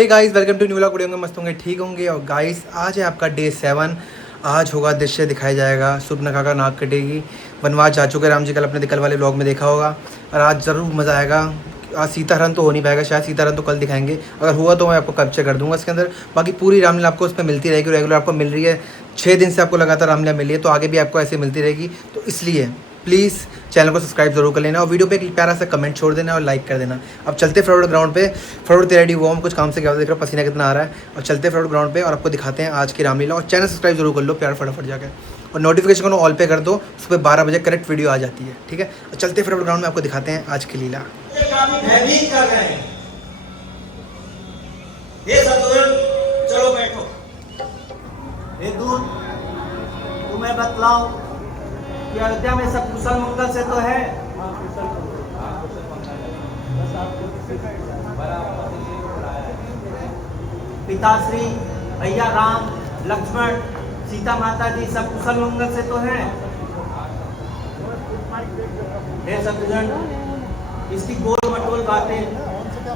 Hey guys, welcome to new vlog. Video में मस्त होंगे, ठीक होंगे। और गाइस आज है आपका डे 7। आज होगा दृश्य दिखाया जाएगा, सुर्पनखा का नाक कटेगी। वनवास जा चुके राम जी, कल अपने कल वाले व्लॉग में देखा होगा। और आज ज़रूर मज़ा आएगा। आज सीताहरण तो हो नहीं पाएगा, शायद सीताहरण तो कल दिखाएंगे। अगर हुआ तो मैं आपको कैप्चर कर दूंगा इसके अंदर। बाकी पूरी रामलीला आपको उस पर मिलती रहेगी, रेगुलर आपको मिल रही है। 6 दिन से आपको लगातार रामलीला मिली है, तो आगे भी आपको ऐसे मिलती रहेगी। तो इसलिए प्लीज़ चैनल को सब्सक्राइब जरूर कर लेना और वीडियो पे एक प्यारा सा कमेंट छोड़ देना और लाइक कर देना। अब चलते फॉरवर्ड ग्राउंड पे। फॉरवर्ड तेरा रेडी हुआ, हम कुछ काम से क्या देख रहा हूँ, पसीना कितना आ रहा है। और चलते फॉरवर्ड ग्राउंड पे और आपको दिखाते हैं आज की रामलीला। और चैनल सब्सक्राइब जरूर कर लो प्यार, फटाफट जाकर। और नोटिफिकेशन को ऑल पे कर दो, सुबह 12 बजे करेक्ट वीडियो आ जाती है, ठीक है। और चलते फॉरवर्ड ग्राउंड में आपको दिखाते हैं आज की लीला। भयभीत कर रहे हैं। ये सतुरन, चलो बैठो। हे दूत, तुम्हें बतलाओ कि अयोध्या में सब कुशल मंगल से तो है। पिताश्री, भैया राम, लक्ष्मण, सीता माता जी सब कुशल मंगल से तो है। हे सतुरन, इसकी गोल मटोल बातें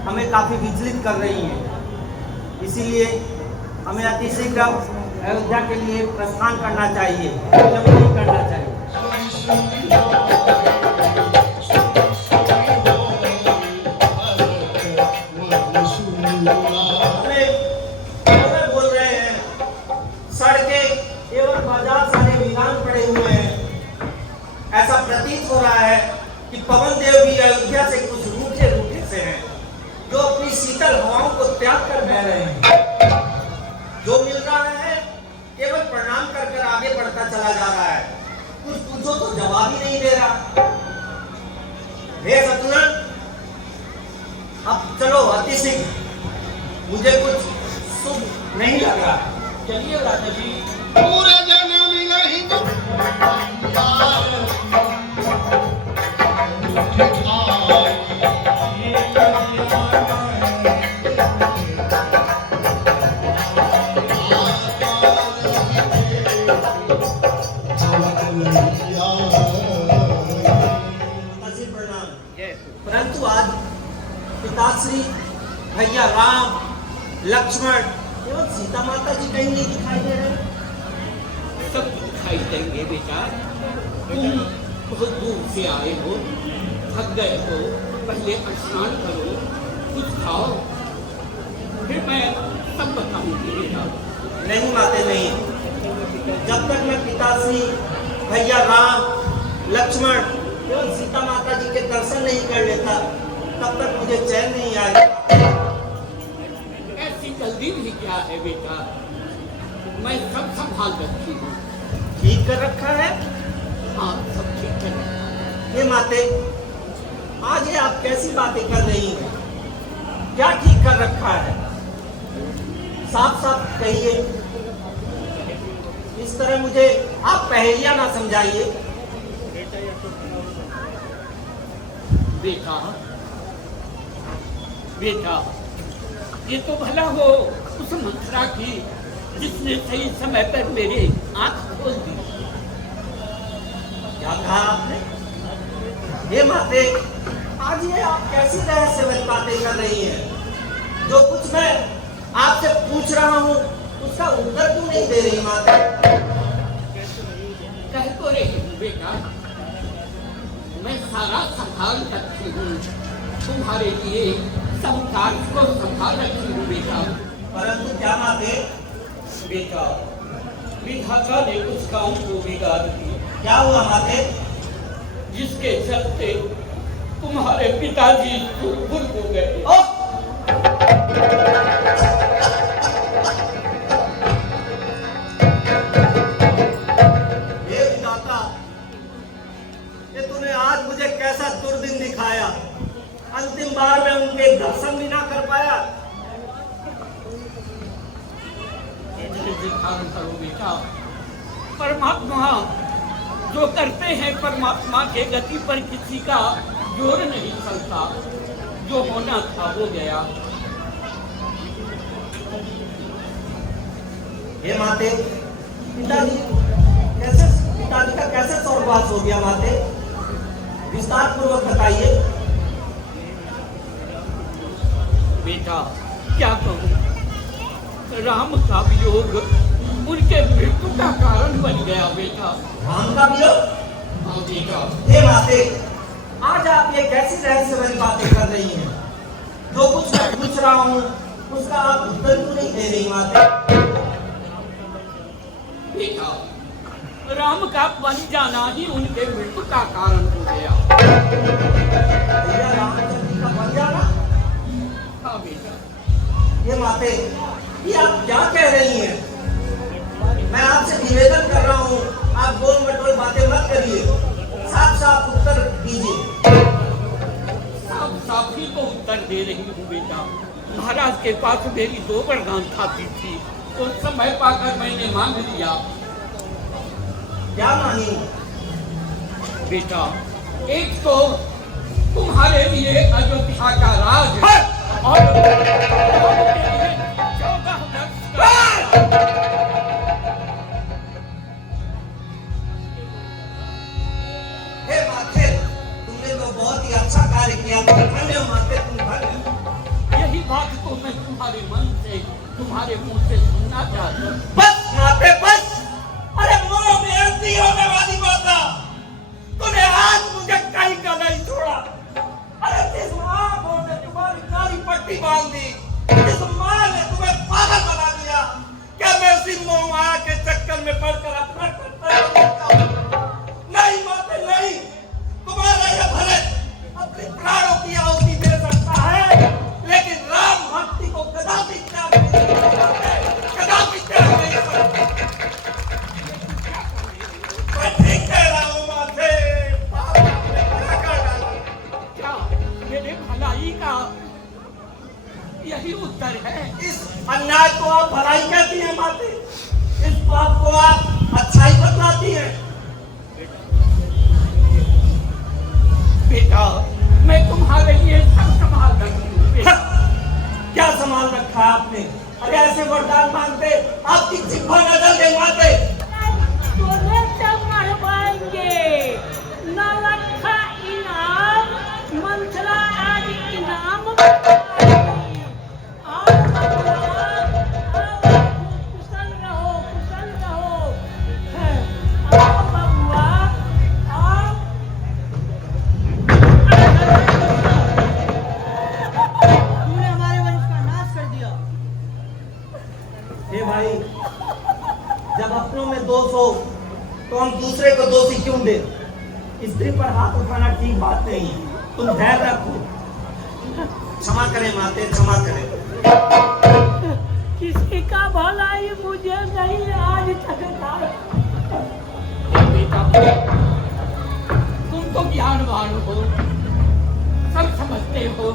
हमें काफी विचलित कर रही हैं। इसीलिए हमें अतिशीघ्र अयोध्या के लिए प्रस्थान करना चाहिए, नहीं करना चाहिए। बोल रहे हैं, सड़कें एवं बाजार सारे वीरान पड़े हुए हैं। ऐसा प्रतीत हो रहा है कि पवन देव भी अयोध्या से कुछ रूठे रूठे से हैं, जो अपनी शीतल हवाओं को त्याग कर बह रहे हैं। जो मिल रहा है केवल प्रणाम कर कर आगे बढ़ता चला जा रहा है, कुछ पूछो तो जवाब ही नहीं दे रहा। हे सतुरन, अब चलो अतिशीघ्र, मुझे कुछ शुभ नहीं लग रहा। चलिए राजा जी। पूरे जन्म नहीं परंतु आज पिताश्री, भैया राम, लक्ष्मण एवं सीता माता जी कहीं नहीं दिखाई दे रहे। सब दिखाई देंगे बेटा। तुम बहुत दूर से आए हो, थक गए हो, पहले स्नान करो, कुछ खाओ, फिर मैं सब बताऊंगी बेटा। नहीं माते नहीं, जब तक मैं पिताश्री, भैया राम, लक्ष्मण एवं सीता माता जी के दर्शन नहीं कर लेता, तब तक मुझे चैन नहीं आएगा। ऐसी जल्दी भी क्या है बेटा, मैं सब संभाल रखी हूँ। ठीक कर रखा है? हाँ, सब ठीक है। ये माते, आज ये आप कैसी बातें कर रही हैं? क्या ठीक कर रखा है? साफ साफ कहिए। इस तरह मुझे आप पहेलियां ना समझाइए। बेटा बेटा, ये तो भला हो उस मंत्रा की जिसने सही समय पर मेरी आंख खोल दी। क्या कहा आपने? हे माते, आज ये आप कैसी रहस्यमय बातें कर रही हैं? जो कुछ मैं आपसे पूछ रहा हूँ उसका उत्तर क्यों नहीं दे रही माते? कह तो रही हूँ बेटा, मैं सारा संभाल रखी हूँ, तुम्हारे लिए सब कार्य को संभाल रखी हूँ बेटा। परंतु क्या माते? बेटा, विधाता ने कुछ काम को बिगाड़ दिया। क्या हुआ माते? जिसके चलते तुम्हारे पिताजी भूल हो गए। हे विधाता, ये तूने आज मुझे कैसा दुर्दिन दिखाया। अंतिम बार में उनके दर्शन भी ना कर पाया। करो बेटा, परमात्मा जो करते हैं, परमात्मा के गति पर किसी का जोर नहीं चलता। जो होना था हो गया। हे माते, पिताजी का कैसे स्वर्गवास हो गया माते? विस्तार पूर्वक बताइए। बेटा क्या कहूँ, राम का वियोग उनके मृत्यु का कारण बन गया बेटा। राम का वियोग? हाँ बेटा। हे माते, आज आप ये कैसी रहस्यमयी बातें कर रही हैं? जो कुछ मैं पूछ रहा हूँ उसका आप उत्तर क्यों नहीं दे रही माते? बेटा, राम का बन जाना ही उनके मृत्यु का कारण हो गया। भैया रामचंद्र जी का बन जाना? हाँ बेटा। ये माते, ये आप क्या कह रही हैं? मैं आपसे निवेदन कर रहा हूँ, आप गोल मटोल बातें मत करिए, साफ साफ उत्तर दीजिए। साफ साफ ही को उत्तर दे रही हूँ बेटा। महाराज के पास मेरी 2 वरदान खाती थी, तो समय पाकर मैंने मांग लिया। क्या मांगी? बेटा, एक तो तुम्हारे लिए अयोध्या का राज और मेरे लिए 14 वर्ष का। हे माते, तुमने तो बहुत ही अच्छा कार्य किया, धन्य माते, तुम धन्य। यही बात तो मैं तुम्हारे मन से, तुम्हारे मुंह से सुनना चाहता हूँ। बस माते बस। अरे मोह में अंधी होने वाली माता, तूने आज मुझे कहीं का नहीं छोड़ा। अरे जिस माँ ने तुम्हारी काली पट्टी बांध दी, जिस माँ ने तुम्हें पागल बना दिया, क्या मैं उसी मोह माया के चक्कर में पड़कर अपना कर्तव्य करता हूँ? नहीं माते नहीं, तुम्हारा यह भले अपने प्राणों की आहुति दे सकता है, लेकिन राम भक्ति को कदापि त्याग नहीं सकता, कदापि त्याग नहीं सकता। मैं ठीक कह रहा हूँ माते, पाप आपने क्या कर डाला? क्या मेरे भलाई का यही उत्तर है? इस अन्याय को आप भलाई कहती हैं माते, इस पाप को आप अच्छाई बतलाती हैं। बेटा, मैं तुम्हारे लिए सब संभाल रखी हूँ बेटा। क्या संभाल रखा है आपने? अरे ऐसे वरदान मांगते आपकी जिह्वा न जले माते। तुम्हें सब मरवाएंगे। नौलखा इनाम, मंथरा आज इनाम कुशल रहो, कुशल रहो। आओ बबुआ, आओ। तूने हमारे वंश का नाश कर दिया। हे भाई, जब अपनों में दोष हो तो हम दूसरे को दोषी क्यों दे? स्त्री पर हाथ उठाना ठीक बात नहीं है, तुम धैर्य रखो। क्षमा करें माते, क्षमा करें। किसी का भलाई मुझे नहीं आज तक था। बेटा, तुम तो ज्ञानवान हो, सब समझते हो।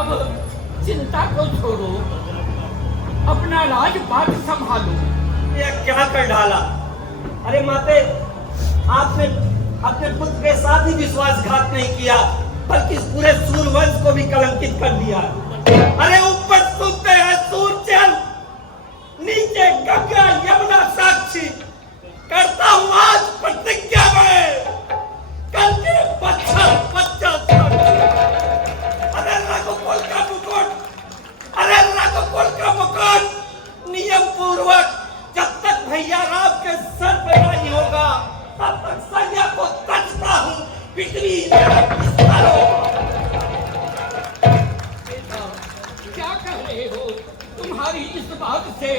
अब चिंता को छोड़ो, अपना राजपाट संभालो। यह क्या कर डाला? अरे माते, आपने अपने पुत्र के साथ ही विश्वासघात नहीं किया, बल्कि इस पूरे सूर्यवंश को भी कलंकित कर दिया। अरे ऊपर सुनते हैं सूर्यचंद्र, नीचे गंगा यमुना साक्षी। करता हूँ आज प्रतिज्ञा में, कल के बच्चा बच्चा। अरे रघुकुल का मुकुट, अरे रघुकुल का मुकुट नियम पूर्वक जब तक भैया राम के सर पे नहीं होगा, तब तक सैया को तजता हूँ। पृथ्वी मेरा विस्तार होगा। बेटा, क्या कह रहे हो? तुम्हारी इस बात से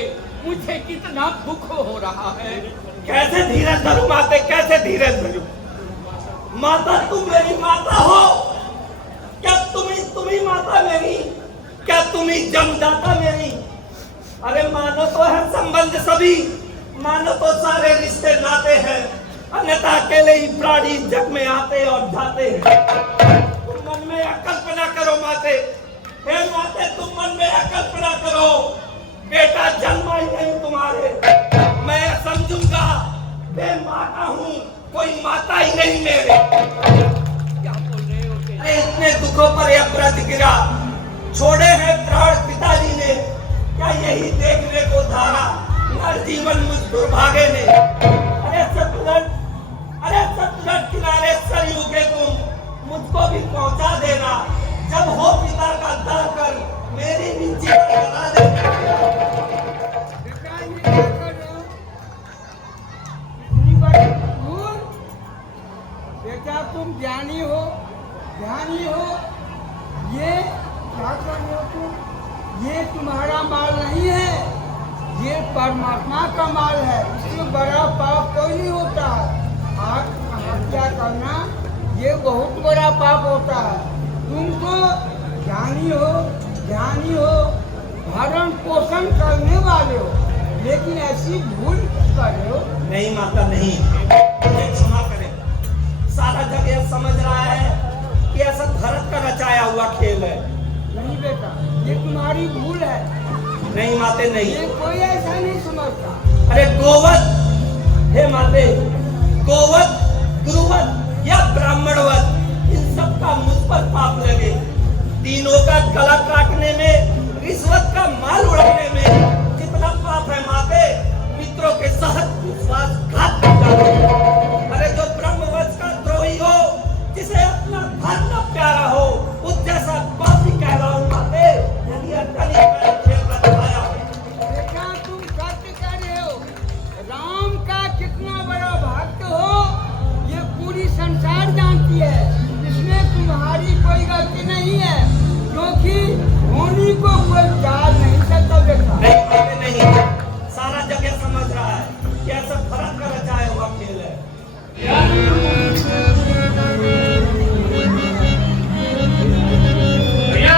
मुझे कितना दुख हो रहा है। कैसे धीरज धरूं माते, कैसे धीरज धरूं? माता, तुम मेरी माता हो क्या? तुम ही माता मेरी? क्या तुम ही जन्मदाता मेरी? अरे मानो तो है संबंध सभी, मानो तो सारे रिश्ते नाते हैं, अन्यथा अकेले ही प्राणी जग में आते और जाते हैं। तुम मन में कल्पना करो माते, हे माते, तुम मन में कल्पना करो, बेटा जन्मा ही नहीं तुम्हारे, मैं समझूंगा मैं माता हूँ, कोई माता ही नहीं मेरे। क्या बोल रहे हो बेटा? अरे इतने दुखों पर यह व्रत गिरा, छोड़े हैं प्राण पिताजी ने, क्या यही देखने को धारा नर जीवन मुझ दुर्भागे ने। अरे सतलज किनारे सरयू के तुम मुझको भी पहुंचा देना, जब हो पिता का दर कर मेरी भी जीवन बना देना। बेटा तुम ज्ञानी हो, ध्यानी हो। ये क्या कर रहे हो तुम? ये तुम्हारा माल नहीं है, ये परमात्मा का माल है। इससे बड़ा पाप कोई नहीं होता है। आत्महत्या करना ये बहुत बड़ा पाप होता है। तुम तो ज्ञानी हो, ध्यानी हो, भरण पोषण करने वाले हो, लेकिन ऐसी भूल कर रहे हो। नहीं माता नहीं, मुझे क्षमा करें। सारा जग यह समझ रहा है कि ऐसा भरत का रचाया हुआ खेल है। नहीं बेटा, ये तुम्हारी भूल है। नहीं माते नहीं। ये कोई ऐसा नहीं समझता। अरे गोवध, हे माते, गोवध, गुरुवध या ब्राह्मणवध, इन सब का मुझ पर पाप लगे। तीनों का गला काटने में, रिश्वत का माल उड़ाने में कितना पाप है माते। मित्रों के साथ विश्वासघात कर जाते हैं। अरे जो ब्रह्मवध का द्रोही हो, जिसे अपना धर्म प्यारा हो, उस जैसा पापी कहलाऊं माते। यदि अटली का खेल रचाया हो। बेटा तुम सत्य कह रहे हो। राम का कितना बड़ा भक्त हो ये पूरी संसार जानती है। इसमें तुम्हारी कोई गलती नहीं है, क्योंकि होनी को कोई जान नहीं सकता बेटा। नहीं माते नहीं, सारा जग यह समझ रहा है कि ऐसा भरत का रचाया हुआ खेल है। भैया,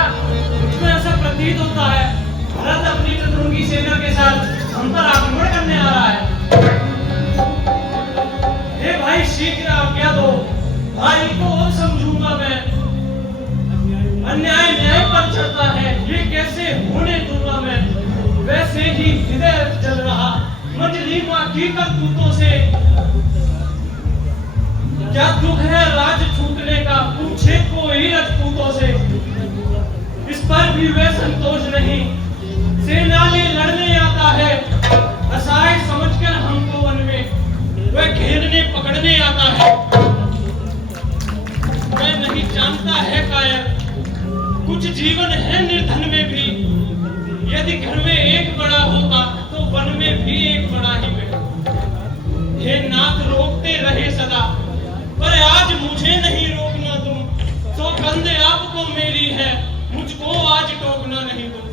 मुझको ऐसा प्रतीत होता है भरत अपनी शत्रुघ्न सेना के साथ हम पर आक्रमण करने आ रहा है। हे भाई, शीघ्र आज्ञा दो, भाई को और समझूंगा मैं। अन्याय न्याय पर चढ़ता है, ये कैसे होने दूंगा मैं। वैसे ही हृदय जल रहा मंजली माँ की करतूतों से। क्या दुख है राज छूटने का, पूछे कोई राजपूतों से। इस पर भी वे संतोष नहीं, सेना ले लड़ने आता है। असहाय समझकर हमको वन में वह घेरने पकड़ने आता है। मैं नहीं जानता है कायर, कुछ जीवन है निर्धन में भी। यदि घर में एक बड़ा होता तो वन में भी एक बड़ा ही बेटा। हे नाथ रोकते रहे सदा, पर आज मुझे नहीं रोकना तुम। तो कंध आपको मेरी है, मुझको आज टोकना नहीं तुम।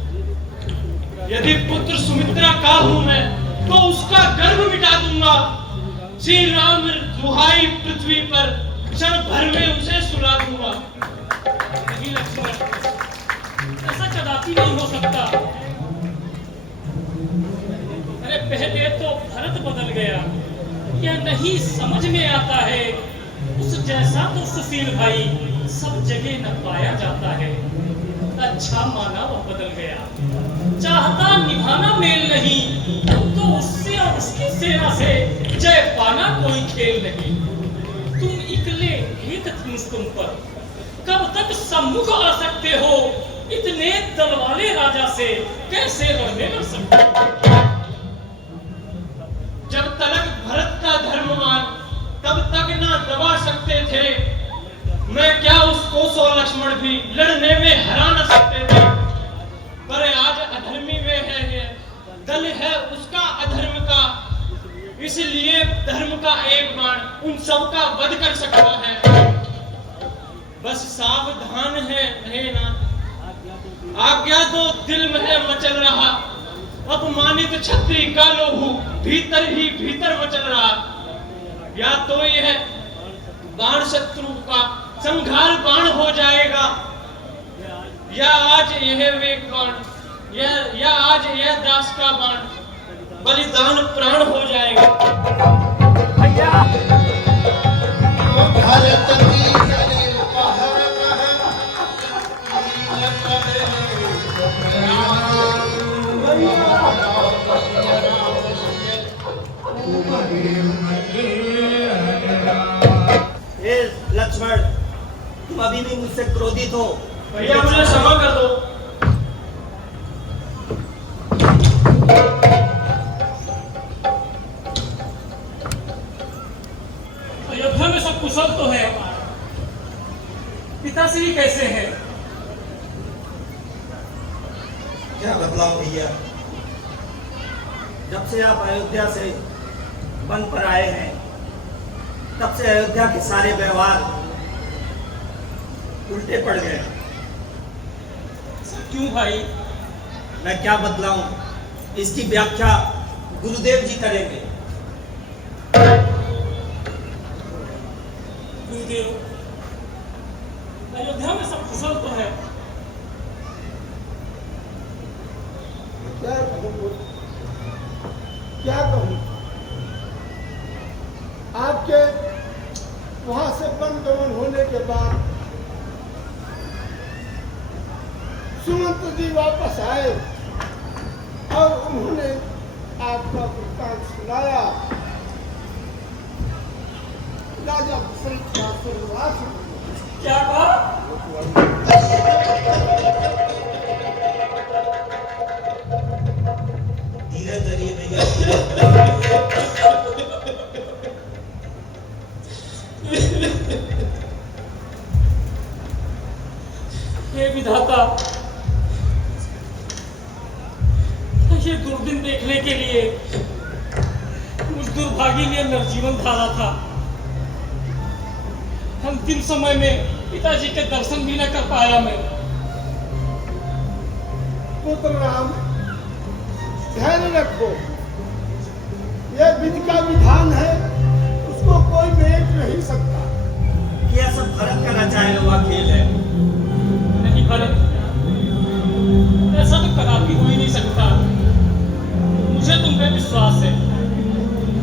यदि पुत्र सुमित्रा का हूं मैं तो उसका गर्व मिटा दूंगा। श्री राम दुहाई पृथ्वी पर, क्षण भर में उसे सुला दूंगा। नहीं लक्ष्मण, ऐसा कदापि नहीं हो सकता। अरे पहले तो भरत बदल गया, यह नहीं समझ में आता है। उस जैसा तो सुशील भाई सब जगह न पाया जाता है। अच्छा माना वह बदल गया, चाहता निभाना मेल नहीं, तो उससे और उसकी सेना से जय पाना कोई खेल नहीं। तुम इकले एक धनुष तुम पर कब तक सम्मुख आ सकते हो। इतने दल वाले राजा से कैसे लड़ने लड़ सकते हो? जब तक भरत का धर्ममान तब तक ना दबा सकते थे। मैं क्या उसको 100 लक्ष्मण भी लड़ने में हरा न सकते थे। पर आज अधर्मी वे है, दल है उसका अधर्म का। इसलिए धर्म का एक बाण उन सब का वध कर सकता है। बस सावधान है रहना, आज्ञा दो दिल में मचल रहा। अपमानित छत्री का लोहू भीतर ही भीतर मचल रहा। या तो यह बाण शत्रु का संघार बाण हो जाएगा, या आज यह वेग बाण, या आज यह दास का बाण बलिदान प्राण हो जाएगा। लक्ष्मण, तुम अभी भी मुझसे क्रोधित हो। भैया मुझे क्षमा कर दो। अयोध्या में सब कुशल तो है, पिताश्री कैसे हैं? क्या बदलाव भैया, जब से आप अयोध्या से वन पर आए हैं तब से अयोध्या के सारे व्यवहार उल्टे पड़ गए। क्यों भाई? मैं क्या बतलाऊं, इसकी व्याख्या गुरुदेव जी करेंगे। गुरुदेव, अयोध्या में सब कुशल तो है, क्या कहूँ, क्या कहूँ? आपके वहां से वन गमन होने के बाद सुमंत जी वापस आए और उन्होंने आपका वृत्तांत सुनाया। राजा दशरथ का स्वर्गवास क्या कहा? धीरज धरिए भैया। हे विधाता, ये दुर्दिन देखने के लिए उस दुर्भागी ने नवजीवन धारा था। अंतिम समय में पिताजी के दर्शन भी न कर पाया मैं। पुत्र राम, धैर्य रखो, यह विधि का विधान है, उसको कोई मेट नहीं सकता। यह सब भरत का रचाया हुआ खेल है। नहीं भरत, ऐसा तो कदापि हो ही नहीं सकता। मुझे तुम पे विश्वास है,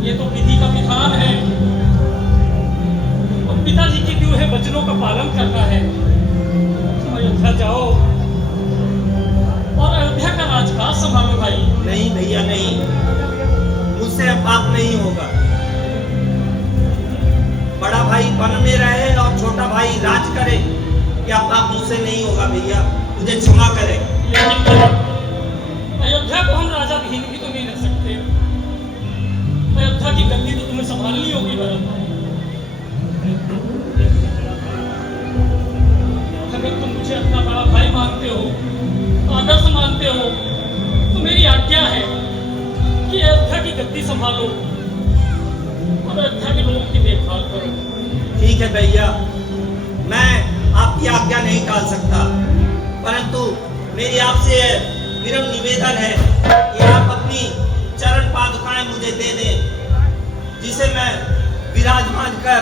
ये तो विधि का विधान है और पिताजी के दिए हुए वचनों का पालन करना है। तुम अयोध्या जाओ और अयोध्या का राजकाज संभालो भाई। नहीं भैया नहीं, मुझसे अब पाप नहीं होगा। बड़ा भाई वन में रहे और छोटा भाई राज करे, क्या पाप मुझसे नहीं होगा भैया? मुझे क्षमा करें। लेकिन भरत, अयोध्या को हम राजा विहीन भी तो नहीं रख सकते। अयोध्या की गद्दी तो तुम्हें संभालनी होगी भरत। अगर तुम मुझे अपना बड़ा भाई मानते हो, आदर्श मानते हो, तो मेरी आज्ञा है कि अयोध्या की गद्दी संभालो और अयोध्या के लोगों की देखभाल करो। ठीक है भैया, मैं आपकी आज्ञा नहीं टाल सकता, परंतु मेरी आपसे विनम्र निवेदन है कि आप अपनी चरण पादुकाएं मुझे दे दें, जिसे मैं विराजमान कर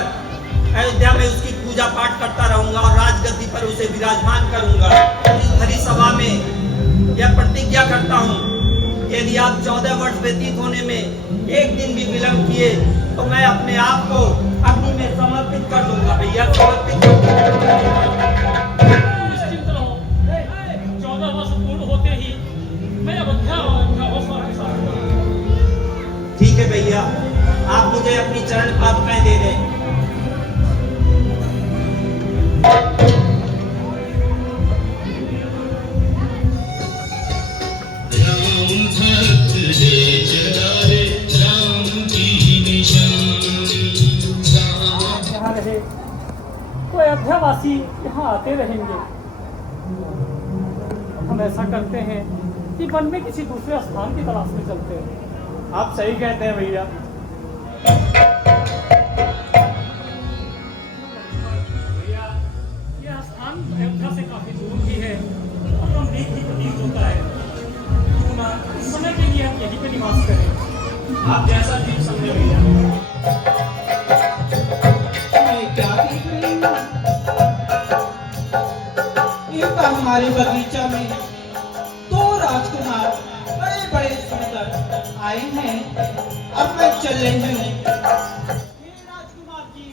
अयोध्या में उसकी पूजा पाठ करता रहूंगा और राजगद्दी पर उसे विराजमान करूंगा। इस भरी सभा में यह प्रतिज्ञा करता हूं, यदि आप 14 वर्ष व्यतीत होने में एक दिन भी विलंब किए तो मैं अपने आप को अग्नि में समर्पित कर दूंगा भैया, समर्पित कर दूंगा। निश्चिंत रहो, 14 वर्ष पूर्ण होते ही मैं अयोध्या के साथ करूंगा। ठीक है भैया, आप मुझे अपनी चरण पादुकाएं दे दें। यहाँ रहे तो अयोध्यावासी यहाँ आते रहेंगे। हम ऐसा करते हैं कि वन में किसी दूसरे स्थान की तलाश में चलते हैं। आप सही कहते हैं भैया। भैया, यह स्थान अयोध्या से काफी दूर भी है और गंभीर भी प्रतीत होता है। क्यों ना इस समय के लिए हम यहीं पे निवास करें। आप जैसा ठीक समझे भैया। हमारे बगीचा में 2 राजकुमार बड़े बड़े सुंदर आए हैं। अब मैं चले हैं। राजकुमार जी,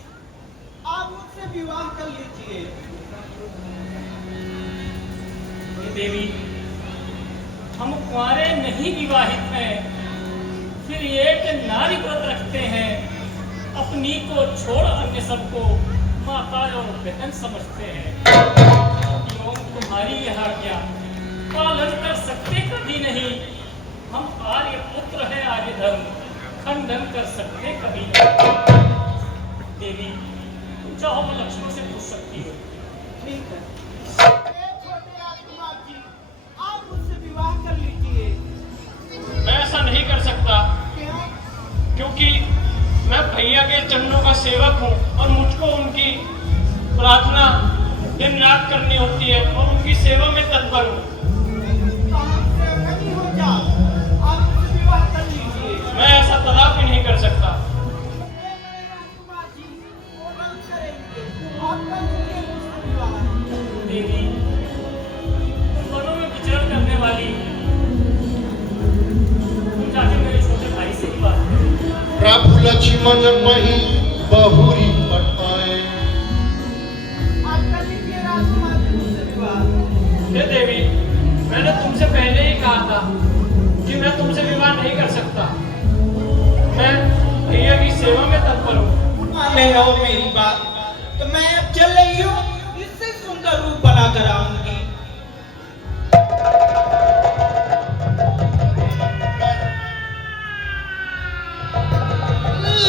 आप मुझसे विवाह कर लीजिए। देवी, हम कुंवारे नहीं विवाहित हैं, फिर एक नारी व्रत रखते हैं। अपनी को छोड़ अन्य सबको माता और बहन समझते हैं। तुम्हारी यह आज्ञा पालन कर सकते कभी नहीं। हम आर्य पुत्र है, आर्य धर्म खंडन कर सकते कभी नहीं। देवी, तुम चाहो तो लक्ष्मण से पूछ सकती हो। ठीक है। छोटे राजकुमार जी, आप मुझसे विवाह कर लीजिए। मैं ऐसा नहीं कर सकता, क्यों? क्योंकि मैं भैया के चरणों का सेवक हूँ और मुझको उनकी प्रार्थना दिन रात करनी होती है और उनकी सेवा में तत्पर हूँ। नहीं हो जाओ, आप मुझसे विवाह कर लीजिए। मैं ऐसा कदापि नहीं कर सकता। राजकुमार जी, वो रंग करेंगे, आप कर लीजिए मुझसे विवाह। देवी, वनों में विचरण करने वाली तुम जाके मेरे छोटे भाई से ही बात करो। प्रभु लक्ष्मण वही बहुरी पठाए। आप कर लीजिए राजकुमार जी मुझसे विवाह। हे देवी, मैंने तुमसे पहले ही कहा था कि मैं तुमसे विवाह नहीं कर सकता। मैं भैया की सेवा में तत्पर हूँ। मान ले रहो मेरी बात, तो मैं अब चल रही हूँ, इससे सुंदर रूप बना कर आऊंगी।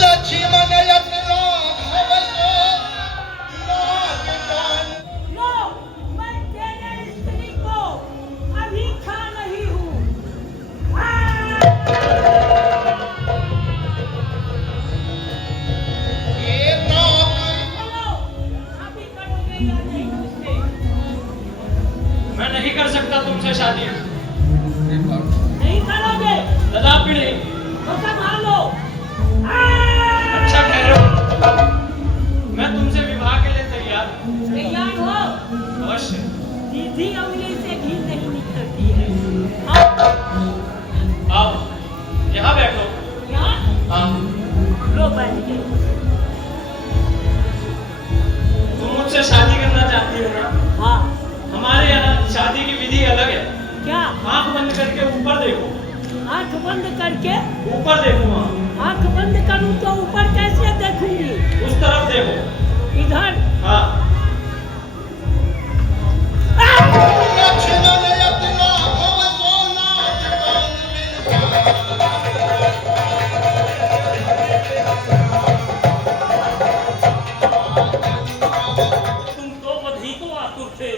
लक्ष्मण यत्न भवसो नागदान। लो, मैं तेरे स्त्री को अभी खा रही हूँ। ये नाग चलो, अभी करोगे या नहीं मुझसे? मैं नहीं कर सकता तुमसे शादी। नहीं करोगे कदापि नहीं। तो संभालो। अच्छा ठहरो, मैं तुमसे विवाह के लिए तैयार हूँ। तैयार हो? अवश्य। सीधी उंगली से घी नहीं निकलती है। आओ, आओ, यहाँ बैठो। यहाँ हाँ, लो बैठ गए। तुम मुझसे शादी करना चाहती हो ना? हाँ, हमारे यहाँ शादी की विधि अलग है। क्या? आंख बंद करके ऊपर देखो। आंख बंद करके? ऊपर देखो। वहाँ आंख बंद करूँ तो ऊपर कैसे देखूंगी? उस तरफ देखो। इधर? हाँ। लक्ष्मण यत्न भवसो नागदान। तुम तो बधी को आतुर थे,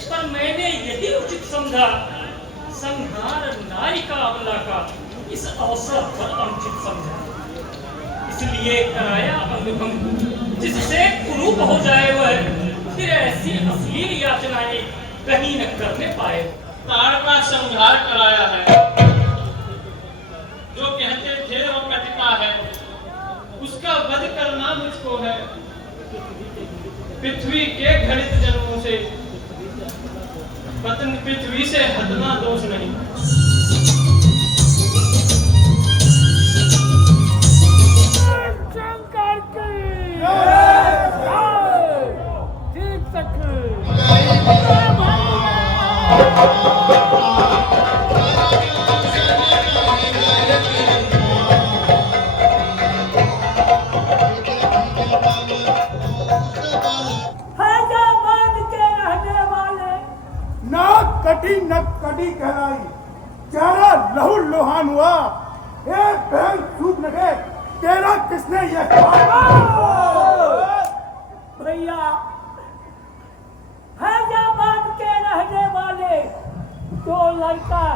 पर मैंने यही उचित समझा। संहार नारी का अबला का इस अवसर पर अनुचित समझा, इसलिए कराया अंगभंग, जिससे कुरूप हो जाए वह फिर ऐसी अश्लील याचनाएं कहीं न करने पाए। तार का संहार कराया है, जो कहते थे वो कथिता है, उसका वध करना मुझको है। पृथ्वी के घड़ित जन्मों से पतन पृथ्वी से हटना दोष नहीं। शंकर की ठीक हैदराबाद के रहने वाले नाक कटी नक कटी कहलाई, चेहरा लहू लोहान हुआ। एक बहन सूट लगे, तेरा किसने ये भैया, हैदराबाद के रहने वाले दो लड़का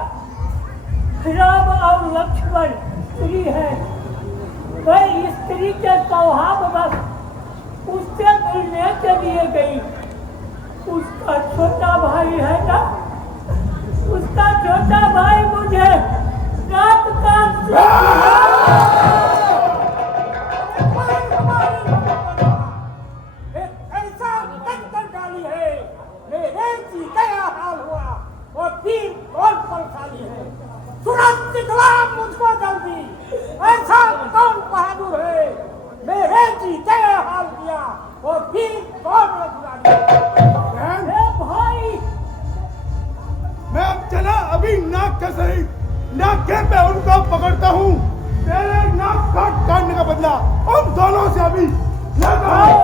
राम और लक्ष्मण स्त्री है। वह स्त्री के स्वभाव बस उससे मिलने के लिए गई। उसका छोटा भाई है ना, उसका छोटा भाई मुझे रात कान से ऐसा टक्कर डाली है, मेरे जी क्या हाल हुआ और फिर कौन परेशानी है। तुरंत दिखला मुझको जल्दी, ऐसा कौन बहादुर है, मेरे जी क्या हाल किया और फिर कौन रखवाली है। भाई मैं अब चला, अभी नाक का सही नाके पे उनको पकड़ता हूँ। तेरे नाक काटने का बदला उन दोनों से अभी लेता हूँ।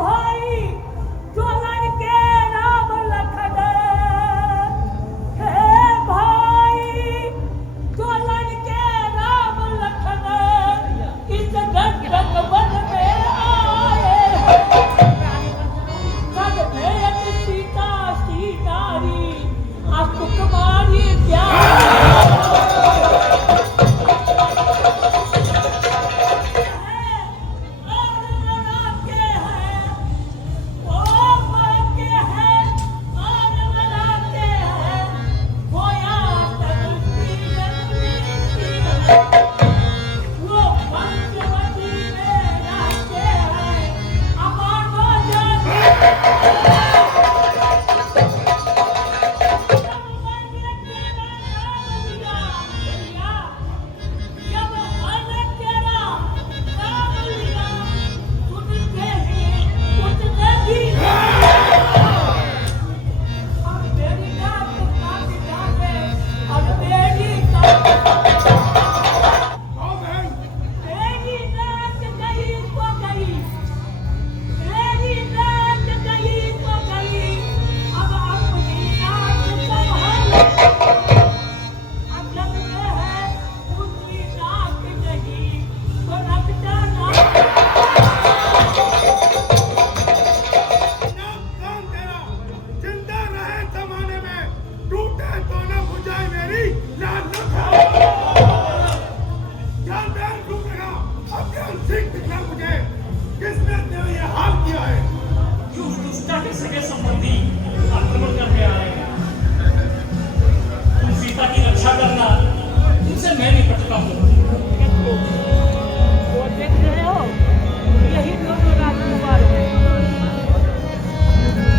भाई जो लड़के राम लखन, हे भाई जो लड़के राम लखन इस गंधक वन में आए सब में एक सीता सी नारी अब तुम्हारी क्या वो पंचवटी में रहते हैं अमर वचन।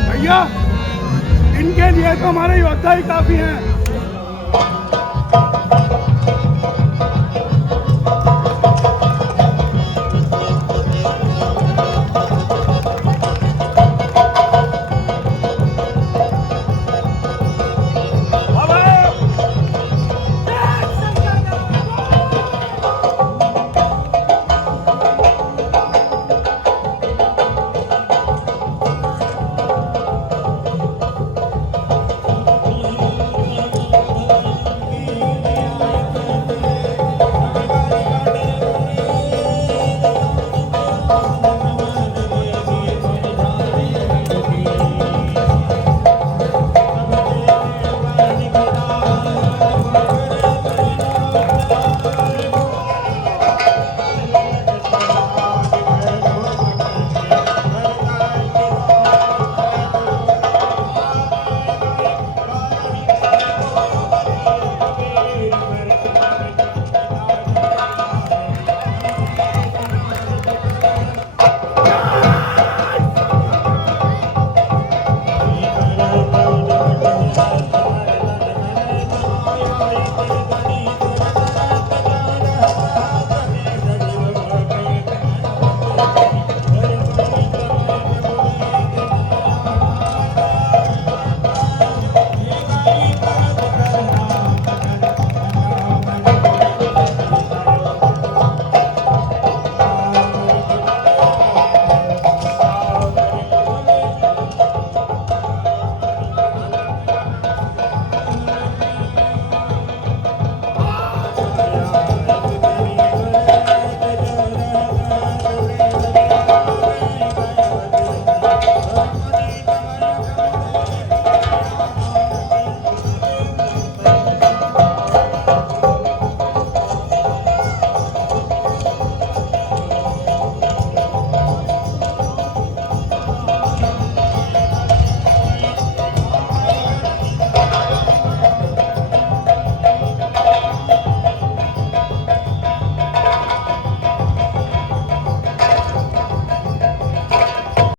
भैया, इनके लिए तो हमारे योद्धा ही काफी हैं।